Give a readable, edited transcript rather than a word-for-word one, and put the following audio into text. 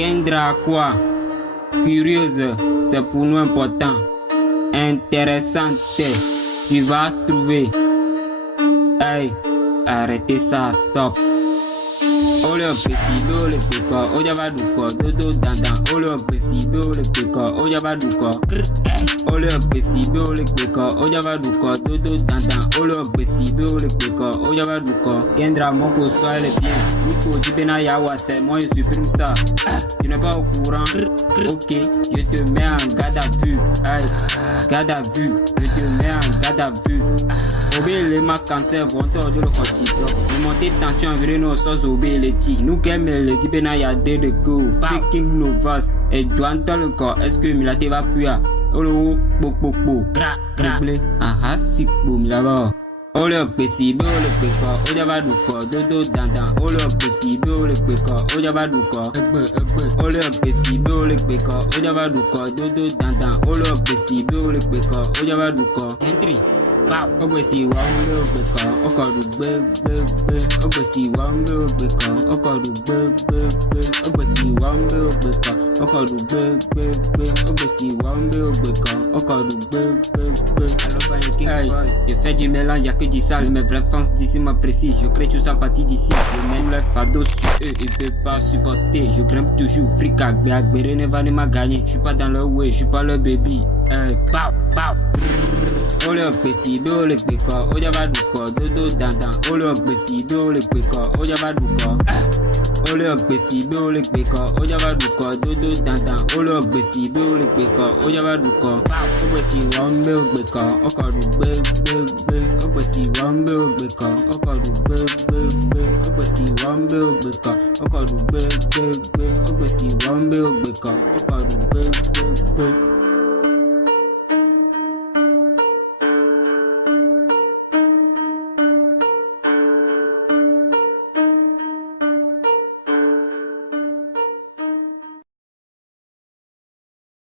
Kendra quoi? Curieuse, c'est pour nous important. Intéressante, tu vas trouver. Hey, arrêtez ça, stop. Ole ogbesibe ole peko, oja va duko, dodo dandan. Ole ogbesibe ole peko, oja va duko. Ole ogbesibe ole peko, oja va duko, dodo dandan. Ole ogbesibe ole peko, oja va duko. Kendra moko sois le bien. Nico dibena yawa c'est moi je supprime ça. Tu n'es pas au courant? Ok, je te mets en garde à vue. Hey, garde à vue, je te mets en garde à vue. Obé les ma cancer vont te de le hotito. Ne montez tension virino sos obé les ti. Nous qu'aime le dibena ya de go. Freaking novas. Et douane dans le corps. Est-ce que Milate va plus à? Olo bo. Gra. Aha sikbo milaba. Ole ogbesibe ole peko, oja va duko, dodo dandan. Ole ogbesibe ole peko, oja va duko. Egbe. Ole ogbesibe ole peko, oja va duko, dodo dandan. Ole ogbesibe ole peko, oja va duko. Entry. Ogbesi wa nle ogbeka, okodu gbe. Ogbesi wa nle ogbeka, okodu gbe. Ogbesi wa nle ogbeka, okodu gbe. Ogbesi wa nle ogbeka, okodu gbe. Hey, je fais du mélange, y'a que du sale. Mes vrais fans d'ici m'apprécient. Je crée tout ça partie d'ici. Je mets le fardeau sur eux, ils peuvent pas supporter. Je grimpe toujours, fricag, béagbéré ne va ne m'a gagné. Je suis pas dans leur way, je suis pas leur baby. Ole ogbesibe ole peko, oja va duko, dodo dandan. Ole ogbesibe ole peko, oja va duko. Ole ogbesibe ole peko, oja va duko, dodo dandan. Ole ogbesibe ole peko, oja va duko. Ogbesi wa mbe ogbeka, okodu gbe. Ogbesi wa mbe ogbeka, okodu gbe. Ogbesi wa mbe ogbeka, okodu gbe. Ogbesi wa mbe ogbeka, okodu gbe.